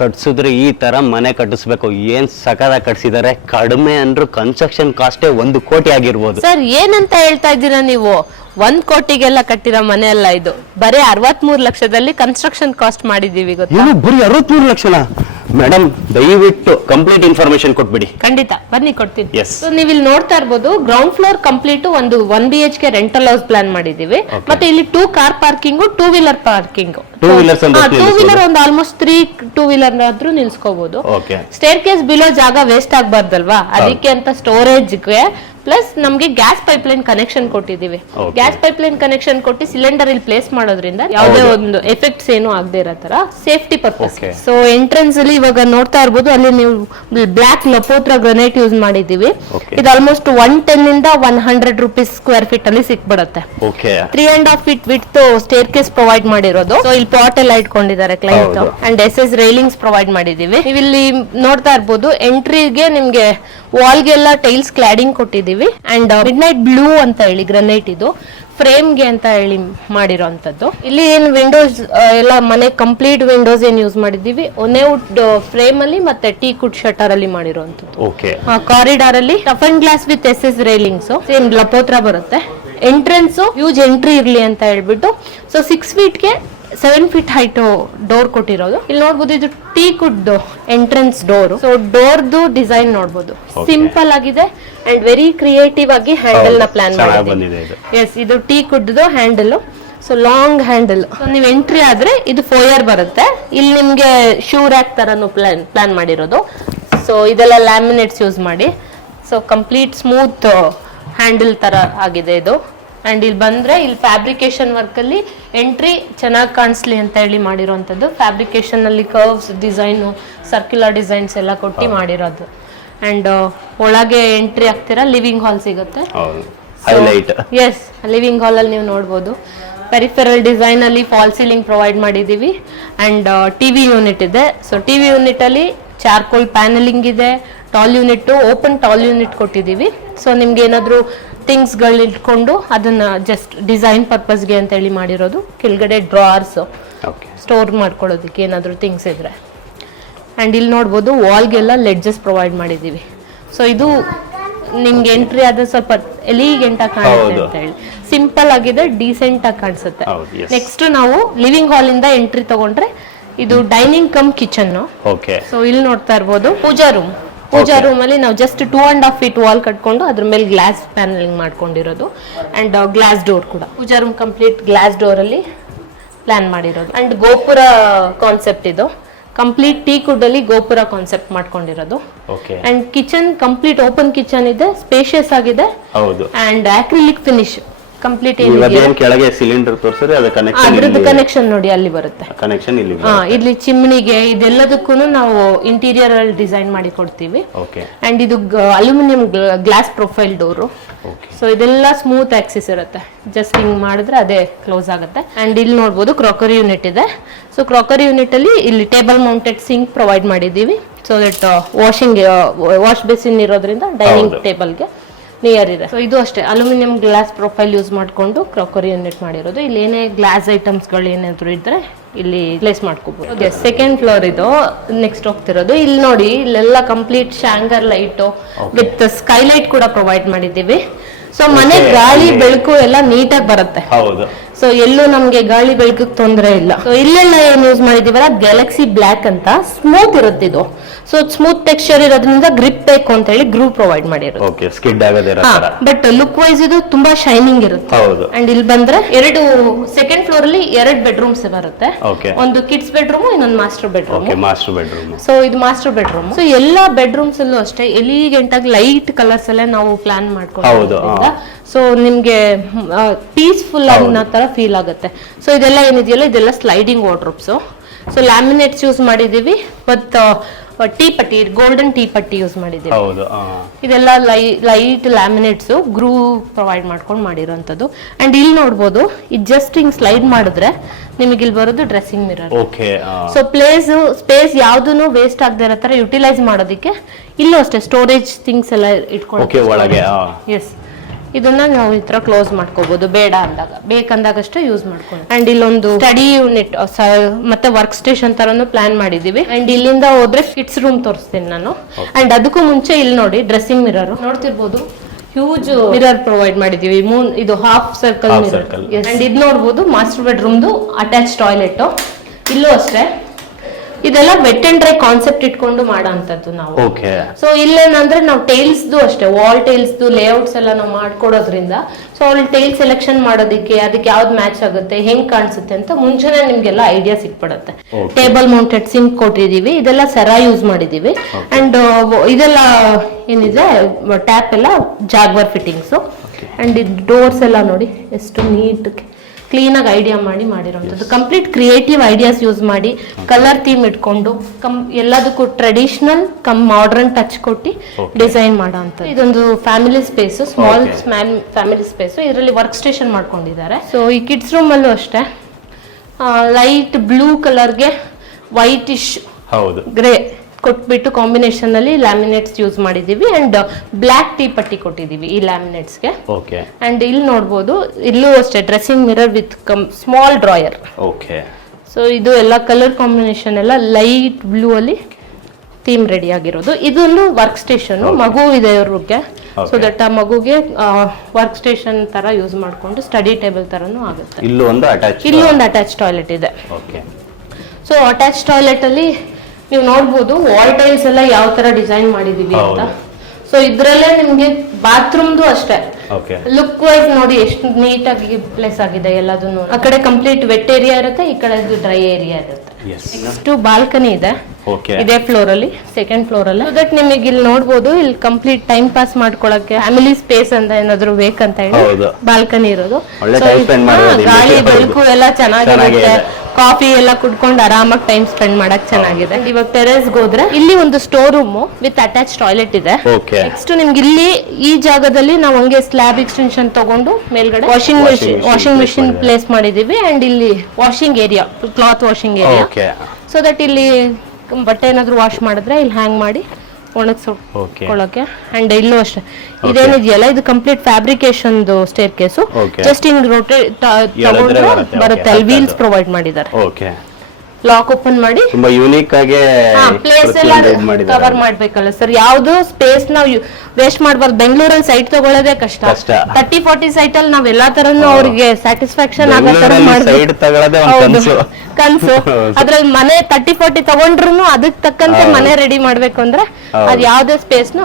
ಕಟ್ಸಿದ್ರೆ ಈ ತರ ಮನೆ ಕಟ್ಟಿಸ್ಬೇಕು. ಏನ್ ಸಕದ ಕಟ್ಸಿದಾರೆ. ಕಡಿಮೆ ಅಂದ್ರೂ ಕನ್ಸ್ಟ್ರಕ್ಷನ್ ಕಾಸ್ಟೇ 1 ಕೋಟಿ ಆಗಿರ್ಬೋದು. ಸರ್ ಏನಂತ ಹೇಳ್ತಾ ಇದ್ದೀರಾ ನೀವು? 1 ಕೋಟಿಗೆಲ್ಲ ಕಟ್ಟಿರೋ ಮನೆ ಅಲ್ಲ ಇದು. ಬರೀ 63 ಲಕ್ಷದಲ್ಲಿ ಕನ್ಸ್ಟ್ರಕ್ಷನ್ ಕಾಸ್ಟ್ ಮಾಡಿದೀವಿ ಗೊತ್ತಾ? ಏನು ಬರೀ 63 ಲಕ್ಷನಾ? ಮೇಡಮ್ ದಯವಿಟ್ಟು ಕಂಪ್ಲೀಟ್ ಇನ್ಫಾರ್ಮೇಶನ್ ಕೊಟ್ಬಿಡಿ. ಖಂಡಿತ ಬನ್ನಿ ಕೊಡ್ತೀನಿ. Yes. ಸೊ ನೀವು ಇಲ್ಲಿ ನೋಡ್ತಾ ಇರ್ಬೋದು, ಗ್ರೌಂಡ್ ಫ್ಲೋರ್ ಕಂಪ್ಲೀಟ್ ಒಂದು 1 BHK ರೆಂಟಲ್ ಹೌಸ್ ಪ್ಲಾನ್ ಮಾಡಿದೀವಿ. ಮತ್ತೆ ಇಲ್ಲಿ 2 car parking, 2 wheeler parking. 2 wheelers ಅಂದ್ರೆ 2 ವೀಲರ್ ಒಂದು ಆಲ್ಮೋಸ್ಟ್ 3 2 ವೀಲರ್ ಆದ್ರೂ ನಿಲ್ಸ್ಕೋಬಹುದು. ಸ್ಟೇರ್ ಕೇಸ್ ಬಿಲೋ ಜಾಗ ವೇಸ್ಟ್ ಆಗ್ಬಾರ್ದಲ್ವಾ, ಅದಕ್ಕೆ ಅಂತ ಸ್ಟೋರೇಜ್ಗೆ ಪ್ಲಸ್ ನಮ್ಗೆ ಗ್ಯಾಸ್ ಪೈಪ್ಲೈನ್ ಕನೆಕ್ಷನ್ ಕೊಟ್ಟಿದೀವಿ. ಗ್ಯಾಸ್ ಪೈಪ್ಲೈನ್ ಕನೆಕ್ಷನ್ ಕೊಟ್ಟು ಸಿಲಿಂಡರ್ ಇಲ್ಲಿ ಪ್ಲೇಸ್ ಮಾಡೋದ್ರಿಂದ ಯಾವುದೇ ಒಂದು ಎಫೆಕ್ಟ್ಸ್ ಏನು ಆಗದೆ ಇರೋ ತರ ಸೇಫ್ಟಿ ಪರ್ಪಸ್. ಸೊ ಎಂಟ್ರೆನ್ಸ್ ಅಲ್ಲಿ ಇವಾಗ ನೋಡ್ತಾ ಇರ್ಬೋದು, ಅಲ್ಲಿ ನೀವು ಬ್ಲಾಕ್ ಲಪೋತ್ರ ಗ್ರನೈಟ್ ಯೂಸ್ ಮಾಡಿದೀವಿ. ಇದು ಆಲ್ಮೋಸ್ಟ್ 110 ಇಂದ 100 ರೂಪೀಸ್ ಸ್ಕ್ವೇರ್ ಫೀಟ್ ಅಲ್ಲಿ ಸಿಕ್ಬಿಡುತ್ತೆ. 3.5 feet width staircase provide ಮಾಡಿರೋದು. ಸೊ ಇಲ್ಲಿ ಪಾಟ್ ಎಲ್ಲ ಇಟ್ಕೊಂಡಿದ್ದಾರೆ client. And SS railings provide ಮಾಡಿದೀವಿ. ನೀವು ಇಲ್ಲಿ ನೋಡ್ತಾ ಇರ್ಬೋದು, ಎಂಟ್ರಿಗೆ ನಿಮ್ಗೆ ವಾಲ್ಗೆಲ್ಲ ಟೈಲ್ಸ್ ಕ್ಲಾಡಿಂಗ್ ಕೊಟ್ಟಿದೀವಿ. ಅಂಡ್ ಮಿಡ್ ನೈಟ್ ಬ್ಲೂ ಅಂತ ಹೇಳಿ ಗ್ರನೈಟ್ ಇದು ಫ್ರೇಮ್ಗೆ ಅಂತ ಹೇಳಿ ಮಾಡಿರೋಂಥದ್ದು. ಇಲ್ಲಿ ಏನ್ ವಿಂಡೋಸ್ ಎಲ್ಲ ಮನೆ ಕಂಪ್ಲೀಟ್ ವಿಂಡೋಸ್ ಏನ್ ಯೂಸ್ ಮಾಡಿದೀವಿ, ಒನೆ ವುಡ್ ಫ್ರೇಮ್ ಅಲ್ಲಿ ಮತ್ತೆ ಟೀ ಕುಡ್ ಶಟರ್ ಅಲ್ಲಿ ಮಾಡಿರೋಂಥದ್ದು. ಕಾರಿಡಾರ್ ಅಲ್ಲಿ tough and glass with SS railings, same ಲಪೋತ್ರ ಬರುತ್ತೆ. ಎಂಟ್ರೆನ್ಸ್ ಯೂಜ್ ಎಂಟ್ರಿ ಇರ್ಲಿ ಅಂತ ಹೇಳ್ಬಿಟ್ಟು ಸೊ 6 ಫೀಟ್ಗೆ 7 ಫೀಟ್ ಹೈಟ್ ಡೋರ್ ಕೊಟ್ಟಿರೋದು. ಇಲ್ಲಿ ನೋಡ್ಬೋದು, ಇದು teak wood entrance door. So ಡೋರ್ದು ಡಿಸೈನ್ ನೋಡ್ಬೋದು, ಸಿಂಪಲ್ ಆಗಿದೆ ಅಂಡ್ ವೆರಿ ಕ್ರಿಯೇಟಿವ್ ಆಗಿ ಹ್ಯಾಂಡಲ್ ನ ಪ್ಲಾನ್ ಮಾಡಿದ್ದೀವಿ. ಎಸ್, ಇದು teak wood handle. So long handle. ನೀವು ಎಂಟ್ರಿ ಆದ್ರೆ ಇದು ಫೋಯರ್ ಬರುತ್ತೆ. ಇಲ್ಲಿ ನಿಮ್ಗೆ ಶೂ ರ್ಯಾಕ್ ತರನು ಪ್ಲಾನ್ ಮಾಡಿರೋದು. ಸೊ ಇದೆಲ್ಲ ಲ್ಯಾಮಿನೇಟ್ಸ್ ಯೂಸ್ ಮಾಡಿ ಸೊ ಕಂಪ್ಲೀಟ್ ಸ್ಮೂತ್ ಹ್ಯಾಂಡಲ್ ತರ ಆಗಿದೆ ಇದು. ಅಂಡ್ ಇಲ್ಲಿ ಬಂದ್ರೆ ಇಲ್ಲಿ ಫ್ಯಾಬ್ರಿಕೇಶನ್ ವರ್ಕ್ ಅಲ್ಲಿ ಎಂಟ್ರಿ ಚೆನ್ನಾಗಿ ಕಾಣಿಸ್ಲಿ ಅಂತ ಹೇಳಿ ಮಾಡಿರೋಂಥದ್ದು. ಫ್ಯಾಬ್ರಿಕೇಶನ್ ಅಲ್ಲಿ ಕರ್ವ್ಸ್ ಡಿಸೈನ್, ಸರ್ಕ್ಯುಲರ್ ಡಿಸೈನ್ಸ್ ಎಲ್ಲ ಕೊಟ್ಟು ಮಾಡಿರೋದು. ಅಂಡ್ ಒಳಗೆ ಎಂಟ್ರಿ ಆಗ್ತೀರಾ, ಲಿವಿಂಗ್ ಹಾಲ್ ಸಿಗುತ್ತೆ. ಎಸ್, ಲಿವಿಂಗ್ ಹಾಲ್ ಅಲ್ಲಿ ನೀವು ನೋಡ್ಬೋದು, ಪೆರಿಫೆರಲ್ ಡಿಸೈನ್ ಅಲ್ಲಿ ಫಾಲ್ ಸೀಲಿಂಗ್ ಪ್ರೊವೈಡ್ ಮಾಡಿದೀವಿ. ಅಂಡ್ ಟಿವಿ ಯೂನಿಟ್ ಇದೆ. ಸೊ ಟಿವಿ ಯೂನಿಟ್ ಅಲ್ಲಿ ಚಾರ್ಕೋಲ್ ಪ್ಯಾನಲಿಂಗ್ ಇದೆ. Tall unit, open tall unit ಕೊಟ್ಟಿದೀವಿ. ಸೊ ನಿಮ್ಗೆ ಏನಾದ್ರು ಥಿಂಗ್ಸ್ ಗಳು ಇಟ್ಕೊಂಡು ಅದನ್ನ ಜಸ್ಟ್ ಡಿಸೈನ್ ಪರ್ಪಸ್ಗೆ ಅಂತ ಹೇಳಿ ಮಾಡಿರೋದು. ಕೆಳಗಡೆ ಡ್ರಾರ್ಸ್ ಸ್ಟೋರ್ ಮಾಡ್ಕೊಳ್ಳೋದಕ್ಕೆ ಏನಾದ್ರು ಥಿಂಗ್ಸ್ ಇದ್ರೆ. ಅಂಡ್ ಇಲ್ಲಿ ನೋಡ್ಬೋದು, ವಾಲ್ಗೆಲ್ಲ ಲೆಡ್ಜಸ್ ಪ್ರೊವೈಡ್ ಮಾಡಿದೀವಿ. ಸೊ ಇದು ನಿಮ್ಗೆ ಎಂಟ್ರಿ ಆದ್ರೆ ಸ್ವಲ್ಪ ಎಲಿಗೆಂಟ್ ಆಗಿ ಕಾಣುತ್ತೆ ಅಂತ ಹೇಳಿ, ಸಿಂಪಲ್ ಆಗಿದೆ, ಡೀಸೆಂಟ್ ಆಗಿ ಕಾಣಿಸುತ್ತೆ. ನೆಕ್ಸ್ಟ್ ನಾವು ಲಿವಿಂಗ್ ಹಾಲ್ ಇಂದ ಎಂಟ್ರಿ ತಗೊಂಡ್ರೆ ಇದು ಡೈನಿಂಗ್ ಕಮ್ ಕಿಚನ್. ಸೊ ಇಲ್ಲಿ ನೋಡ್ತಾ ಇರ್ಬೋದು, ಪೂಜಾ ರೂಮ್ ಅಲ್ಲಿ ನಾವು ಜಸ್ಟ್ 2.5 ಫೀಟ್ ವಾಲ್ ಕಟ್ಕೊಂಡು ಅದ್ರ ಮೇಲೆ ಗ್ಲಾಸ್ ಪ್ಯಾನಲಿಂಗ್ ಮಾಡ್ಕೊಂಡಿರೋದು. ಅಂಡ್ ಗ್ಲಾಸ್ ಡೋರ್ ಕೂಡ puja room complete glass door ಅಲ್ಲಿ ಪ್ಲಾನ್ ಮಾಡಿರೋದು. ಅಂಡ್ ಗೋಪುರ ಕಾನ್ಸೆಪ್ಟ್ ಇದು, ಕಂಪ್ಲೀಟ್ ಟೀ ಕುಡ್ ಅಲ್ಲಿ ಗೋಪುರ ಕಾನ್ಸೆಪ್ಟ್ ಮಾಡ್ಕೊಂಡಿರೋದು. And kitchen complete open kitchen ಇದೆ, ಸ್ಪೇಷಿಯಸ್ ಆಗಿದೆ. ಅಂಡ್ ಆಕ್ರಿಲಿಕ್ ಫಿನಿಶ್ ಕಂಪ್ಲೀಟ್ ಕೆಳಗೆ ಸಿಲಿಂಡರ್ ತೋರಿಸಿದ್ರೆ ಅದ್ರದ್ದು ಕನೆಕ್ಷನ್ ನೋಡಿ ಅಲ್ಲಿ ಬರುತ್ತೆ. ಇಲ್ಲಿ ಚಿಮ್ನಿಗೆ ಇದೆಲ್ಲದಕ್ಕೂ ನಾವು ಇಂಟೀರಿಯರ್ ಅಲ್ಲಿ ಡಿಸೈನ್ ಮಾಡಿ ಕೊಡ್ತೀವಿ. ಅಂಡ್ ಇದು aluminium glass profile door. So ಇದೆಲ್ಲ ಸ್ಮೂತ್ ಆಕ್ಸಿಸ್ ಇರುತ್ತೆ, ಜಸ್ಟ್ ಹಿಂಗ್ ಮಾಡಿದ್ರೆ ಅದೇ ಕ್ಲೋಸ್ ಆಗುತ್ತೆ. ಅಂಡ್ ಇಲ್ಲಿ ನೋಡ್ಬೋದು ಕ್ರಾಕರಿ ಯೂನಿಟ್ ಇದೆ. ಸೊ ಕ್ರಾಕರಿ ಯೂನಿಟ್ ಅಲ್ಲಿ ಇಲ್ಲಿ ಟೇಬಲ್ ಮೌಂಟೆಡ್ ಸಿಂಕ್ ಪ್ರೊವೈಡ್ ಮಾಡಿದೀವಿ. ಸೊ ದಟ್ ವಾಶ್ ಬೇಸಿನ್ ಇರೋದ್ರಿಂದ ಡೈನಿಂಗ್ ಟೇಬಲ್ಗೆ ನಿಯರ್ ಇದೆ. ಸೊ ಇದು ಅಷ್ಟೇ ಅಲ್ಯೂಮಿನಿಯಂ ಗ್ಲಾಸ್ ಪ್ರೊಫೈಲ್ ಯೂಸ್ ಮಾಡ್ಕೊಂಡು ಕ್ರಾಕರಿ ಯೂನಿಟ್ ಮಾಡಿರೋದು. ಇಲ್ಲಿ ಏನೇ ಗ್ಲಾಸ್ ಐಟಮ್ಸ್ ಗಳು ಏನಾದ್ರು ಇದ್ರೆ ಇಲ್ಲಿ ಪ್ಲೇಸ್ ಮಾಡ್ಕೋಬಹುದು. ಸೆಕೆಂಡ್ ಫ್ಲೋರ್ ಇದು ನೆಕ್ಸ್ಟ್ ಹೋಗ್ತಿರೋದು. ಇಲ್ಲಿ ನೋಡಿ, ಇಲ್ಲೆಲ್ಲ ಕಂಪ್ಲೀಟ್ ಶಾಂಗರ್ ಲೈಟ್ ವಿತ್ ಸ್ಕೈಲೈಟ್ ಕೂಡ ಪ್ರೊವೈಡ್ ಮಾಡಿದ್ದೀವಿ. ಸೊ ಮನೆ ಗಾಳಿ ಬೆಳಕು ಎಲ್ಲ ನೀಟಾಗಿ ಬರುತ್ತೆ. ಸೊ ಎಲ್ಲೂ ನಮ್ಗೆ ಗಾಳಿ ಬೆಳಕಿಗೆ ತೊಂದರೆ ಇಲ್ಲ. ಸೊ ಇಲ್ಲೆಲ್ಲ ಏನ್ ಯೂಸ್ ಮಾಡಿದೀವಲ್ಲ, ಗ್ಯಾಲಕ್ಸಿ ಬ್ಲಾಕ್ ಅಂತ ಸ್ಮೂತ್ ಇರುತ್ತೆ ಇದು. ಸೊ ಸ್ಮೂತ್ ಟೆಕ್ಸ್ಚರ್ ಇರೋದ್ರಿಂದ ಗ್ರಿಪ್ ಬೇಕು ಅಂತ ಹೇಳಿ ಗ್ರೂ ಪ್ರೊವೈಡ್ ಮಾಡಿರೋದು. ಬಟ್ ಲುಕ್ ವೈಸ್ ಇದು ತುಂಬಾ ಶೈನಿಂಗ್ ಇರುತ್ತೆ. ಅಂಡ್ ಇಲ್ಲಿ ಬಂದ್ರೆ ಸೆಕೆಂಡ್ ಫ್ಲೋರ್ ಅಲ್ಲಿ 2 ಬೆಡ್ರೂಮ್ಸ್ ಬರುತ್ತೆ. ಒಂದು ಕಿಡ್ಸ್ ಬೆಡ್ರೂಮ್, ಇನ್ನೊಂದು ಮಾಸ್ಟರ್ ಬೆಡ್ರೂಮ್. ಸೊ ಇದು ಮಾಸ್ಟರ್ ಬೆಡ್ರೂಮ್. ಸೊ ಎಲ್ಲಾ ಬೆಡ್ರೂಮ್ಸ್ ಅಲ್ಲೂ ಅಷ್ಟೇ ಎಲಿಗೆಂಟ್ ಆಗಿ ಲೈಟ್ ಕಲರ್ಸ್ ಎಲ್ಲ ನಾವು ಪ್ಲಾನ್ ಮಾಡ್ಕೊಂಡು, ಸೊ ನಿಮ್ಗೆ ಪೀಸ್ಫುಲ್ ಅನ್ನೋ ತರ ಫೀಲ್ ಆಗುತ್ತೆ. ಸೊ ಇದೆಲ್ಲ ಏನಿದೆಯಲ್ಲ, ಇದೆಲ್ಲ sliding wardrobes. So laminates use ಮಾಡಿದೀವಿ, ಬಟ್ ಟೀ ಪಟ್ಟಿ, ಗೋಲ್ಡನ್ ಟೀ ಪಟ್ಟಿ ಯೂಸ್ ಮಾಡಿದೀವಿ. ಇದೆಲ್ಲ ಲೈಟ್ ಲ್ಯಾಮಿನೇಟ್ಸ್ ಗ್ರೂ ಪ್ರೊವೈಡ್ ಮಾಡ್ಕೊಂಡು ಮಾಡಿರೋಂಥದ್ದು. ಅಂಡ್ ಇಲ್ಲಿ ನೋಡ್ಬೋದು, ಇದು ಜಸ್ಟ್ ಹಿಂಗ್ ಸ್ಲೈಡ್ ಮಾಡಿದ್ರೆ ನಿಮಗೆ ಇಲ್ಲಿ ಬರೋದು ಡ್ರೆಸ್ಸಿಂಗ್ ಮಿರರ್. ಸೊ ಸ್ಪೇಸ್ ಯಾವ್ದೂ ವೇಸ್ಟ್ ಆಗದೆ ಇರೋ ತರ ಯುಟಿಲೈಸ್ ಮಾಡೋದಕ್ಕೆ ಇಲ್ಲೂ ಅಷ್ಟೇ ಸ್ಟೋರೇಜ್ ಥಿಂಗ್ಸ್ ಎಲ್ಲ ಇಟ್ಕೊಳ್ಳೋಕೆ. ಎಸ್, ಇದನ್ನ ನಾವು ಈ ತರ ಕ್ಲೋಸ್ ಮಾಡ್ಕೋಬಹುದು, ಬೇಡ ಅಂದಾಗ, ಬೇಕಂದಾಗಷ್ಟೇ ಯೂಸ್ ಮಾಡ್ಕೊಳ್ಳಿ. ಅಂಡ್ ಇಲ್ಲೊಂದು ಸ್ಟಡಿ ಯೂನಿಟ್ ಮತ್ತೆ ವರ್ಕ್ ಸ್ಟೇಷನ್ ತರನು ಪ್ಲಾನ್ ಮಾಡಿದೀವಿ. ಅಂಡ್ ಇಲ್ಲಿಂದ ಹೋದ್ರೆ ಕಿಡ್ಸ್ ರೂಮ್ ತೋರಿಸ್ತೀನಿ ನಾನು. ಅಂಡ್ ಅದಕ್ಕೂ ಮುಂಚೆ ಇಲ್ಲಿ ನೋಡಿ ಡ್ರೆಸ್ಸಿಂಗ್ ಮಿರರ್ ನೋಡ್ತಿರ್ಬೋದು, ಹ್ಯೂಜ್ ಮಿರರ್ ಪ್ರೊವೈಡ್ ಮಾಡಿದೀವಿ. ಇದು ಹಾಫ್ ಸರ್ಕಲ್ ಮಿರರ್. ಅಂಡ್ ಇದು ನೋಡ್ಬೋದು ಮಾಸ್ಟರ್ ಬೆಡ್ರೂಮ್ದು ಅಟ್ಯಾಚ್ ಟಾಯ್ಲೆಟ್. ಇಲ್ಲೂ ಅಷ್ಟೇ ಇದೆಲ್ಲ ವೆಟ್ ಅಂಡ್ ಡ್ರೈ ಕಾನ್ಸೆಪ್ಟ್ ಇಟ್ಕೊಂಡು ಮಾಡೋಂಥದ್ದು ನಾವು. ಸೊ ಇಲ್ಲೇನಂದ್ರೆ ನಾವು ಟೈಲ್ಸ್ದು ಅಷ್ಟೇ, ವಾಲ್ ಟೈಲ್ಸ್ದು ಲೇಔಟ್ಸ್ ಎಲ್ಲ ನಾವು ಮಾಡ್ಕೊಡೋದ್ರಿಂದ ಸೊ ಅಲ್ಲಿ ಟೈಲ್ ಸೆಲೆಕ್ಷನ್ ಮಾಡೋದಕ್ಕೆ ಅದಕ್ಕೆ ಯಾವ್ದು ಮ್ಯಾಚ್ ಆಗುತ್ತೆ, ಹೆಂಗ್ ಕಾಣಿಸುತ್ತೆ ಅಂತ ಮುಂಚೆನೆ ನಿಮ್ಗೆಲ್ಲ ಐಡಿಯಾ ಸಿಕ್ಬಿಡುತ್ತೆ. ಟೇಬಲ್ ಮೌಂಟೆಡ್ ಸಿಂಕ್ ಕೊಟ್ಟಿದೀವಿ, ಇದೆಲ್ಲ ಸೆರಾ ಯೂಸ್ ಮಾಡಿದೀವಿ. ಅಂಡ್ ಇದೆಲ್ಲ ಏನಿದೆ ಟ್ಯಾಪ್ ಎಲ್ಲ ಜಾಗ್ವರ್ ಫಿಟ್ಟಿಂಗ್ಸ್. ಅಂಡ್ ಇದು ಡೋರ್ಸ್ ಎಲ್ಲ ನೋಡಿ ಎಷ್ಟು ನೀಟ್ ಕ್ಲೀನ್ ಆಗಿ ಐಡಿಯಾ ಮಾಡಿರೋಂಥದ್ದು. ಕಂಪ್ಲೀಟ್ ಕ್ರಿಯೇಟಿವ್ ಐಡಿಯಾಸ್ ಯೂಸ್ ಮಾಡಿ ಕಲರ್ ಥೀಮ್ ಇಟ್ಕೊಂಡು ಎಲ್ಲದಕ್ಕೂ ಟ್ರೆಡಿಷನಲ್ ಮಾಡರ್ನ್ ಟಚ್ ಕೊಟ್ಟು ಡಿಸೈನ್ ಮಾಡೋ ಅಂತ. ಇದೊಂದು family space, small family space. ಇದರಲ್ಲಿ ವರ್ಕ್ ಸ್ಟೇಷನ್ ಮಾಡ್ಕೊಂಡಿದ್ದಾರೆ. ಸೊ ಈ ಕಿಡ್ಸ್ ರೂಮ್ ಅಲ್ಲೂ ಅಷ್ಟೇ ಲೈಟ್ ಬ್ಲೂ ಕಲರ್ಗೆ ವೈಟ್ ಇಶ್ ಗ್ರೇ ಕೊಟ್ಬಿಟ್ಟು ಕಾಂಬಿನೇಷನ್ ಅಲ್ಲಿ ಲ್ಯಾಮಿನೇಟ್ಸ್ ಯೂಸ್ ಮಾಡಿದೀವಿ. ಅಂಡ್ ಬ್ಲಾಕ್ ಟೀ ಪಟ್ಟಿ ಕೊಟ್ಟಿದೀವಿ ಈ ಲ್ಯಾಮಿನೇಟ್ಸ್ಗೆ. ಅಂಡ್ ಇಲ್ಲಿ ನೋಡ್ಬೋದು, ಇಲ್ಲೂ ಅಷ್ಟೇ dressing mirror with small drawer. So ಇದು ಎಲ್ಲ ಕಲರ್ ಕಾಂಬಿನೇಷನ್ ಎಲ್ಲ ಲೈಟ್ ಬ್ಲೂ ಅಲ್ಲಿ ಥೀಮ್ ರೆಡಿ ಆಗಿರೋದು. ಇದೊಂದು ವರ್ಕ್ ಸ್ಟೇಷನ್, ಮಗು ಇದೆ ಅವ್ರಿಗೆ, ಸೊ ದಟ್ ಆ ಮಗುಗೆ ವರ್ಕ್ ಸ್ಟೇಷನ್ ತರ ಯೂಸ್ ಮಾಡ್ಕೊಂಡು ಸ್ಟಡಿ ಟೇಬಲ್ ತರನು ಆಗುತ್ತೆ. ಇಲ್ಲೂ ಒಂದು ಅಟ್ಯಾಚ್ ಟಾಯ್ಲೆಟ್ ಇದೆ. ಸೊ ಅಟ್ಯಾಚ್ ಟಾಯ್ಲೆಟ್ ಅಲ್ಲಿ ನೀವು ನೋಡ್ಬೋದು ವಾಲ್ ಟೈಲ್ಸ್ ಎಲ್ಲ ಯಾವ ತರ ಡಿಸೈನ್ ಮಾಡಿದೀವಿ ಅಂತ. ಸೊ ಇದ್ರಲ್ಲೇ ನಿಮ್ಗೆ ಬಾತ್ರೂಮ್ದು ಅಷ್ಟೇ ಲುಕ್ ವೈಸ್ ನೋಡಿ ಎಷ್ಟು ನೀಟ್ ಆಗಿ ಪ್ಲೇಸ್ ಆಗಿದೆ ಎಲ್ಲದನ್ನು. ಆ ಕಡೆ ಕಂಪ್ಲೀಟ್ ವೆಟ್ ಏರಿಯಾ ಇರುತ್ತೆ, ಈ ಕಡೆ ಡ್ರೈ ಏರಿಯಾ ಇರುತ್ತೆ. ನೆಕ್ಸ್ಟ್ ಬಾಲ್ಕನಿ ಇದೆ ಇದೇ ಫ್ಲೋರ್ ಅಲ್ಲಿ, ಸೆಕೆಂಡ್ ಫ್ಲೋರ್ ಅಲ್ಲಿ. ಸೊ ದಟ್ ನಿಮಗೆ ಇಲ್ಲಿ ನೋಡ್ಬೋದು, ಇಲ್ಲಿ ಕಂಪ್ಲೀಟ್ ಟೈಮ್ ಪಾಸ್ ಮಾಡ್ಕೊಳಕ್ಕೆ ಫ್ಯಾಮಿಲಿ ಸ್ಪೇಸ್ ಅಂತ ಏನಾದ್ರು ಬೇಕಂತ ಹೇಳಿ ಬಾಲ್ಕನಿ ಇರೋದು. ಗಾಳಿ ಬೆಳಕು ಎಲ್ಲ ಚೆನ್ನಾಗಿರುತ್ತೆ, ಕಾಫಿ ಎಲ್ಲ ಕುಡ್ಕೊಂಡು ಆರಾಮಾಗಿ ಟೈಮ್ ಸ್ಪೆಂಡ್ ಮಾಡಕ್ ಚೆನ್ನಾಗಿದೆ. ಇವಾಗ ಟೆರೆಸ್ ಹೋದ್ರೆ ಇಲ್ಲಿ ಒಂದು store room with attach toilet ಇದೆ. ನೆಕ್ಸ್ಟ್ ನಿಮ್ಗೆ ಇಲ್ಲಿ ಈ ಜಾಗದಲ್ಲಿ ನಾವು ಹಂಗೆ ಸ್ಲ್ಯಾಬ್ ಎಕ್ಸ್ಟೆನ್ಷನ್ ತಗೊಂಡು ಮೇಲ್ಗಡೆ ವಾಷಿಂಗ್ ಮಿಷಿನ್ ಪ್ಲೇಸ್ ಮಾಡಿದೀವಿ. ಅಂಡ್ ಇಲ್ಲಿ washing area, cloth washing area, so that ಇಲ್ಲಿ ಬಟ್ಟೆ ಏನಾದ್ರು ವಾಶ್ ಮಾಡಿದ್ರೆ ಇಲ್ಲಿ ಹ್ಯಾಂಗ್ ಮಾಡಿ ಒಣಗಿಸ್ಕೊಳ್ಳೋಕೆ. ಅಂಡ್ ಇಲ್ಲೂ ಅಷ್ಟೇ ಇದೇನಿದೆಯಲ್ಲ ಇದು complete fabrication stair case. Just ಹಿಂಗ್ ರೋಟೇಟ್ ತಗೊಂಡ್ರೆ ಬರುತ್ತೆ. ಅಲ್ಲಿ ವೀಲ್ಸ್ ಪ್ರೊವೈಡ್ ಮಾಡಿದ್ದಾರೆ. ಲಾಕ್ ಓಪನ್ ಮಾಡಿ ತುಂಬಾ ಯೂನಿಕ್ ಆಗಿ ಪ್ಲೇಸ್ ಎಲ್ಲ ಕವರ್ ಮಾಡ್ಬೇಕಲ್ಲ ಸರ್. ಯಾವ್ದು ಸ್ಪೇಸ್ ನಾವು ವೇಸ್ಟ್ ಮಾಡಬಾರ್ದು. ಬೆಂಗಳೂರಲ್ಲಿ ಸೈಟ್ ತಗೊಳ್ಳೋದೇ ಕಷ್ಟ. 30-40 ಸೈಟ್ ಅಲ್ಲಿ ನಾವ್ ಎಲ್ಲಾ ತರನು ಅವ್ರಿಗೆ ಸ್ಯಾಟಿಸ್ಫ್ಯಾಕ್ಷನ್ ಆಗೋ ತರ ಕನ್ಸು. ಅದ್ರಲ್ಲಿ ಮನೆ 30-40 ತಗೊಂಡ್ರು ಅದಕ್ಕೆ ತಕ್ಕಂತೆ ಮನೆ ರೆಡಿ ಮಾಡ್ಬೇಕು ಅಂದ್ರೆ ಅದ್ ಯಾವ್ದೇ ಸ್ಪೇಸ್ ನು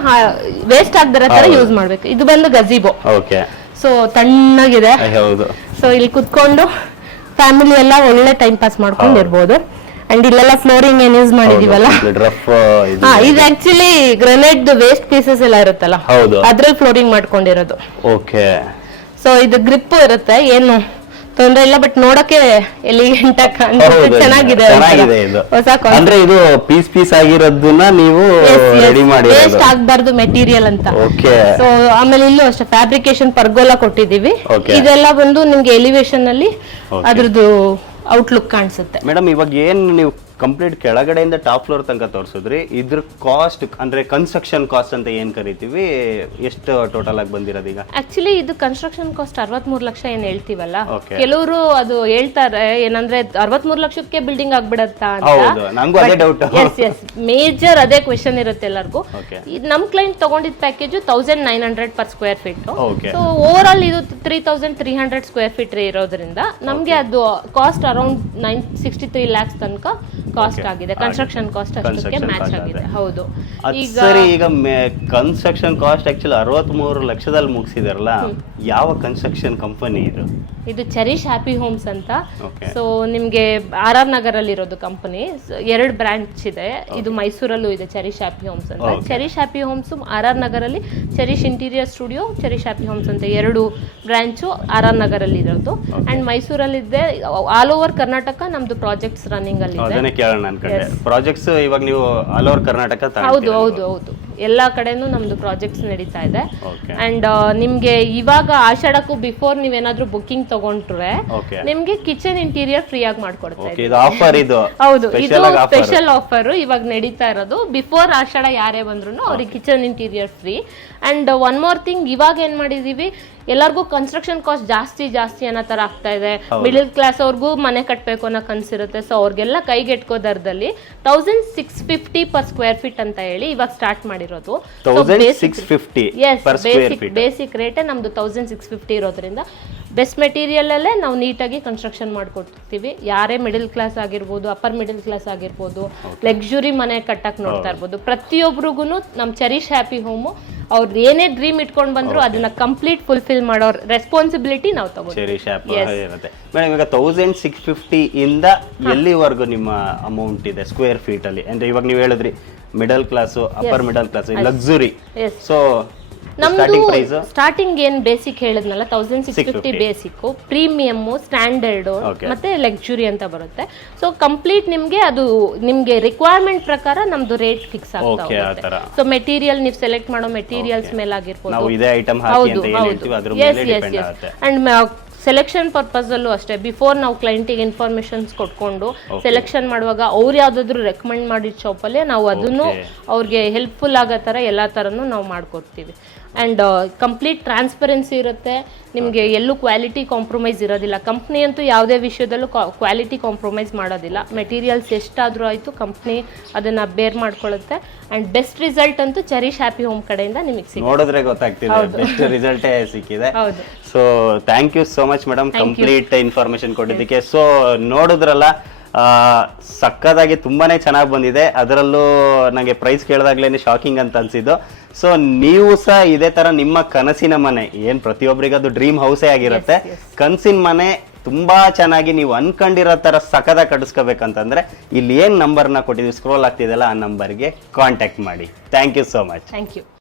ವೇಸ್ಟ್ ಆಗದಿರೋ ತರ ಯೂಸ್ ಮಾಡ್ಬೇಕು. ಇದು ಬಂದು ಗಜೀಬೋ, ಸೊ ತಣ್ಣಗಿದೆ. ಸೊ ಇಲ್ಲಿ ಕುತ್ಕೊಂಡು ಫ್ಯಾಮಿಲಿ ಎಲ್ಲ ಒಳ್ಳೆ ಟೈಮ್ ಪಾಸ್ ಮಾಡ್ಕೊಂಡು ಇರ್ಬೋದು. ಅಂಡ್ ಇಲ್ಲೆಲ್ಲ ಫ್ಲೋರಿಂಗ್ ಏನ್ ಯೂಸ್ ಮಾಡಿದೀವಲ್ಲ, ಇದು ಆಕ್ಚುಲಿ ಗ್ರೆನೇಡ್ ವೇಸ್ಟ್ ಪೀಸಸ್ ಎಲ್ಲ ಇರುತ್ತಲ್ಲ ಅದ್ರಲ್ಲಿ ಫ್ಲೋರಿಂಗ್ ಮಾಡ್ಕೊಂಡಿರೋದು. ಸೊ ಇದು ಗ್ರಿಪ್ ಇರುತ್ತೆ, ಏನು ತೊಂದ್ರೆ ಇಲ್ಲ, ಬಟ್ ನೋಡಕ್ಕೆ ಎಲಿಗೆಂಟ್ ಚೆನ್ನಾಗಿದೆ. ಅಂದ್ರೆ ಇದು ಪೀಸ್ ಪೀಸ್ ಆಗಿರೋದನ್ನ ನೀವು ರೆಡಿ ಮಾಡಿ ವೇಸ್ಟ್ ಆಗ್ಬಾರ್ದು ಮೆಟೀರಿಯಲ್ ಅಂತ. ಸೊ ಆಮೇಲೆ ಇಲ್ಲೂ ಅಷ್ಟೇ ಫ್ಯಾಬ್ರಿಕೇಶನ್ ಪರ್ಗೋಲಾ ಕೊಟ್ಟಿದೀವಿ. ಇದೆಲ್ಲ ಬಂದು ನಿಮ್ಗೆ ಎಲಿವೇಶನ್ ಅಲ್ಲಿ ಅದ್ರದ್ದು ಔಟ್ಲುಕ್ ಕಾಣಿಸುತ್ತೆ. ಮೇಡಮ್ ಇವಾಗ ಏನ್ ನೀವು ಕಂಪ್ಲೀಟ್ ಕೆಳಗಡೆಯಿಂದ ಟಾಪ್ ಫ್ಲೋರ್ ತನಕ ತೋರಿಸಿದ್ರಿ, ಇದ್ರ ಕಾಸ್ಟ್ ಅಂದ್ರೆ ಕನ್ಸ್ಟ್ರಕ್ಷನ್ ಕಾಸ್ಟ್ ಅಂತ ಏನ್ ಕರಿತೀವಿ, ಎಷ್ಟು ಟೋಟಲ್ ಆಗಿ ಬಂದಿರೋದು ಈಗ? ಆಕ್ಚುಲಿ ಇದು ಕನ್ಸ್ಟ್ರಕ್ಷನ್ ಕಾಸ್ಟ್ 63 ಲಕ್ಷ ಏನ್ ಹೇಳ್ತೀವಲ್ಲ, ಕೆಲವರು ಅದು ಹೇಳ್ತಾರೆ ಏನಂದ್ರೆ 63 ಲಕ್ಷಕ್ಕೆ ಬಿಲ್ಡಿಂಗ್ ಆಗ್ಬಿಡತ್ತಾ ಅಂತ. ಮೇಜರ್ ಅದೇ ಕ್ವೆಶನ್ ಇರುತ್ತೆ ಎಲ್ಲರಿಗೂ. ನಮ್ ಕ್ಲೈಂಟ್ ತಗೊಂಡಿದ್ package 1900 per square feet. So overall ಇದು 3300 ಸ್ಕ್ವೇರ್ ಫೀಟ್ ಇರೋದ್ರಿಂದ ನಮ್ಗೆ ಅದು ಕಾಸ್ಟ್ ಅರೌಂಡ್ 63 lakhs ತನಕ ಕಾಸ್ಟ್ ಆಗಿದೆ. ಕನ್ಸ್ಟ್ರಕ್ಷನ್ ಕಾಸ್ಟ್ ಅಷ್ಟಕ್ಕೆ ಮ್ಯಾಚ್ ಆಗಿದೆ. ಹೌದು. ಈಗ ಕನ್ಸ್ಟ್ರಕ್ಷನ್ ಕಾಸ್ಟ್ ಆಕ್ಚುಲಿ 63 ಲಕ್ಷದಲ್ಲಿ ಮುಗಿಸಿದಾರಲ್ಲ, ಯಾವ ಕನ್ಸ್ಟ್ರಕ್ಷನ್ ಕಂಪನಿ ಇದು? ಇದು ಚೆರಿಶ್ ಹ್ಯಾಪಿ ಹೋಮ್ಸ್ ಅಂತ. ಸೊ ನಿಮ್ಗೆ RR ನಗರ್ ಅಲ್ಲಿ ಇರೋದು ಕಂಪನಿ. 2 ಬ್ರಾಂಚ್ ಇದೆ. ಇದು ಮೈಸೂರಲ್ಲೂ ಇದೆ ಚೆರಿಶ್ ಹ್ಯಾಪಿ ಹೋಮ್ಸ್ ಅಂತ. Cherish happy homes RR Nagar ಅಲ್ಲಿ, cherish interior studio, cherish happy homes ಅಂತ 2 ಬ್ರಾಂಚು RR ನಗರ್ ಅಲ್ಲಿ ಇರೋದು. ಅಂಡ್ ಮೈಸೂರಲ್ಲಿ ಇದೆ. ಆಲ್ ಓವರ್ ಕರ್ನಾಟಕ ನಮ್ದು ಪ್ರಾಜೆಕ್ಟ್ಸ್ ರನ್ನಿಂಗ್ ಅಲ್ಲಿ ಇದೆ. ಪ್ರಾಜೆಕ್ಟ್ಸ್ ಇವಾಗ ನೀವು ಆಲ್ ಓವರ್ ಕರ್ನಾಟಕ ಹೌದು ಹೌದು ಹೌದು ಎಲ್ಲಾ ಕಡೆನೂ ನಮ್ದು ಪ್ರಾಜೆಕ್ಟ್ಸ್ ನಡೀತಾ ಇದೆ. ಓಕೆ ಅಂಡ್ ನಿಮ್ಗೆ ಇವಾಗ ಆಷಾಢಕ್ಕೂ ಬಿಫೋರ್ ನೀವೇನಾದ್ರೂ ಬುಕಿಂಗ್ ತಗೊಂಡ್ರೆ ಓಕೆ ನಿಮ್ಗೆ ಕಿಚನ್ ಇಂಟೀರಿಯರ್ ಫ್ರೀ ಆಗಿ ಮಾಡ್ಕೊಡ್ತಾ ಓಕೆ ಇದು ಆಫರ್ ಇದು ಹೌದು, ಇದು ಸ್ಪೆಷಲ್ ಆಗಿ ಆಫರ್ ಸ್ಪೆಷಲ್ ಆಫರ್ ಇವಾಗ ನಡೀತಾ ಇರೋದು. ಬಿಫೋರ್ ಆಷಾಢ ಯಾರೇ ಬಂದ್ರು ಅವ್ರಿಗೆ kitchen interior free. And one more thing, ಇವಾಗ ಏನ್ ಮಾಡಿದೀವಿ, ಎಲ್ಲರಿಗೂ ಕನ್ಸ್ಟ್ರಕ್ಷನ್ ಕಾಸ್ಟ್ ಜಾಸ್ತಿ ಅನ್ನೋ ತರ ಆಗ್ತಾ ಇದೆ. ಮಿಡಲ್ ಕ್ಲಾಸ್ ಅವ್ರಿಗೂ ಮನೆ ಕಟ್ಬೇಕು ಅನ್ನೋ ಕನ್ಸಿರುತ್ತೆ. ಸೊ ಅವ್ರಿಗೆಲ್ಲ ಕೈಗೆಟ್ಕೋ ದರದಲ್ಲಿ 1650 per square feet ಅಂತ ಹೇಳಿ ಇವಾಗ ಸ್ಟಾರ್ಟ್ ಮಾಡಿರೋದು. 1650 per square feet. ಬೇಸಿಕ್ ರೇಟೇ ನಮ್ದು 1650 ಇರೋದ್ರಿಂದ ಬೆಸ್ಟ್ ಮೆಟೀರಿಯಲ್ ಅಲ್ಲೇ ನಾವು ನೀಟಾಗಿ ಕನ್ಸ್ಟ್ರಕ್ಷನ್ ಮಾಡ್ಕೊಡ್ತೀವಿ. ಯಾರೇ ಮಿಡಲ್ ಕ್ಲಾಸ್ ಆಗಿರ್ಬೋದು, ಅಪ್ಪರ್ ಮಿಡಲ್ ಕ್ಲಾಸ್ ಆಗಿರ್ಬೋದು, ಲಕ್ಸುರಿ ಮನೆ ಕಟ್ಟಕ್ ನೋಡ್ತಾ ಇರ್ಬೋದು, ಪ್ರತಿಯೊಬ್ಬರಿಗೂ ನಮ್ಮ ಚೆರಿಷ್ ಹ್ಯಾಪಿ ಹೋಮು ಅವ್ರು ಏನೇ ಡ್ರೀಮ್ ಇಟ್ಕೊಂಡು ಬಂದ್ರು ಅದನ್ನ ಕಂಪ್ಲೀಟ್ ಫುಲ್ಫಿಲ್ ಮಾಡೋ ರೆಸ್ಪಾನ್ಸಿಬಿಲಿಟಿ ನಾವು ತಗೋತೀವಿ. ಚೆರಿಷ್ ಆಪ್ ಇರುತ್ತೆ ಮೇಡಮ್. ಈಗ 1650 ಇಂದ ಎಲ್ಲಿವರೆಗೂ ನಿಮ್ಮ ಅಮೌಂಟ್ ಇದೆ ಸ್ಕ್ವೇರ್ ಫೀಟ್ ಅಲ್ಲಿ? ಅಂದ್ರೆ ಇವಾಗ ನೀವು ಹೇಳಿದ್ರಿ middle class, upper middle class, luxury. So ನಮ್ದು ಸ್ಟಾರ್ಟಿಂಗ್ ಏನ್ ಬೇಸಿಕ್ ಹೇಳಿದ್ನಲ್ಲ 1650 ಬೇಸಿಕ್, ಪ್ರೀಮಿಯಮ್, ಸ್ಟ್ಯಾಂಡರ್ಡ್ ಮತ್ತೆ ಲಕ್ಸುರಿ ಅಂತ ಬರುತ್ತೆ. ಸೊ ಕಂಪ್ಲೀಟ್ ನಿಮ್ಗೆ ಅದು ನಿಮ್ಗೆ ರಿಕ್ವೈರ್ಮೆಂಟ್ ಪ್ರಕಾರ ನಮ್ದು ರೇಟ್ ಫಿಕ್ಸ್ ಆಗ್ತಾ ಹೋಗುತ್ತೆ. ಸೊ ಮೆಟೀರಿಯಲ್ ನೀವು ಸೆಲೆಕ್ಟ್ ಮಾಡೋ ಮೆಟೀರಿಯಲ್ಸ್ ಮೇಲೆ ಆಗಿರ್ಬೋದು. ಅಂಡ್ ಸೆಲೆಕ್ಷನ್ ಪರ್ಪಸ್ ಅಲ್ಲೂ ಅಷ್ಟೇ, ಬಿಫೋರ್ ನಾವು ಕ್ಲೈಂಟಿಗೆ ಇನ್ಫಾರ್ಮೇಶನ್ಸ್ ಕೊಟ್ಕೊಂಡು ಸೆಲೆಕ್ಷನ್ ಮಾಡುವಾಗ ಅವ್ರು ಯಾವ್ದಾದ್ರು ರೆಕಮೆಂಡ್ ಮಾಡಿದ ಶಾಪಲ್ಲೇ ನಾವು ಅದನ್ನು ಅವ್ರಿಗೆ ಹೆಲ್ಪ್ಫುಲ್ ಆಗೋ ಥರ ಎಲ್ಲ ಥರನೂ ನಾವು ಮಾಡ್ಕೊಡ್ತೀವಿ. ಆ್ಯಂಡ್ ಕಂಪ್ಲೀಟ್ ಟ್ರಾನ್ಸ್ಪರೆನ್ಸಿ ಇರುತ್ತೆ ನಿಮಗೆ, ಎಲ್ಲೂ ಕ್ವಾಲಿಟಿ ಕಾಂಪ್ರಮೈಸ್ ಇರೋದಿಲ್ಲ. ಕಂಪ್ನಿ ಅಂತೂ ಯಾವುದೇ ವಿಷಯದಲ್ಲೂ ಕ್ವಾಲಿಟಿ ಕಾಂಪ್ರಮೈಸ್ ಮಾಡೋದಿಲ್ಲ. ಮೆಟೀರಿಯಲ್ಸ್ ಎಷ್ಟಾದರೂ ಆಯಿತು ಕಂಪ್ನಿ ಅದನ್ನು ಬೇರ್ ಮಾಡ್ಕೊಳ್ಳುತ್ತೆ. ಆ್ಯಂಡ್ ಬೆಸ್ಟ್ ರಿಸಲ್ಟ್ ಅಂತೂ ಚೆರಿಷ್ ಹ್ಯಾಪಿ ಹೋಮ್ ಕಡೆಯಿಂದ ನಿಮಗೆ ಸಿಗುತ್ತೆ. ನೋಡಿದ್ರೆ ಗೊತ್ತಾಗ್ತಿದೆ ಬೆಸ್ಟ್ ರಿಸಲ್ಟೇ ಸಿಕ್ಕಿದೆ. ಹೌದು. So thank you so much madam, complete information ಕೊಟ್ಟಿದ್ದಕ್ಕೆ. ಸೊ ನೋಡಿದ್ರಲ್ಲ, ಸಕ್ಕದಾಗಿ ತುಂಬಾನೇ ಚೆನ್ನಾಗಿ ಬಂದಿದೆ. ಅದರಲ್ಲೂ ನನಗೆ ಪ್ರೈಸ್ ಕೇಳಿದಾಗ್ಲೇನೆ ಶಾಕಿಂಗ್ ಅಂತ ಅನ್ಸಿದ್ದು. ಸೊ ನೀವು ಸಹ ಇದೇ ತರ ನಿಮ್ಮ ಕನಸಿನ ಮನೆ, ಏನ್ ಪ್ರತಿಯೊಬ್ಬರಿಗೆ ಅದು ಡ್ರೀಮ್ ಹೌಸೇ ಆಗಿರುತ್ತೆ, ಕನಸಿನ ಮನೆ ತುಂಬಾ ಚೆನ್ನಾಗಿ ನೀವು ಅನ್ಕೊಂಡಿರೋ ತರ ಸಕದ ಕಟ್ಟಿಸ್ಕೋಬೇಕಂತಂದ್ರೆ ಇಲ್ಲಿ ಏನ್ ನಂಬರ್ನ ಕೊಟ್ಟಿದ್ದೀವಿ ಸ್ಕ್ರೋಲ್ ಆಗ್ತಿದೆಯಲ್ಲ, ಆ ನಂಬರ್ಗೆ ಕಾಂಟ್ಯಾಕ್ಟ್ ಮಾಡಿ. Thank you so much. Thank you.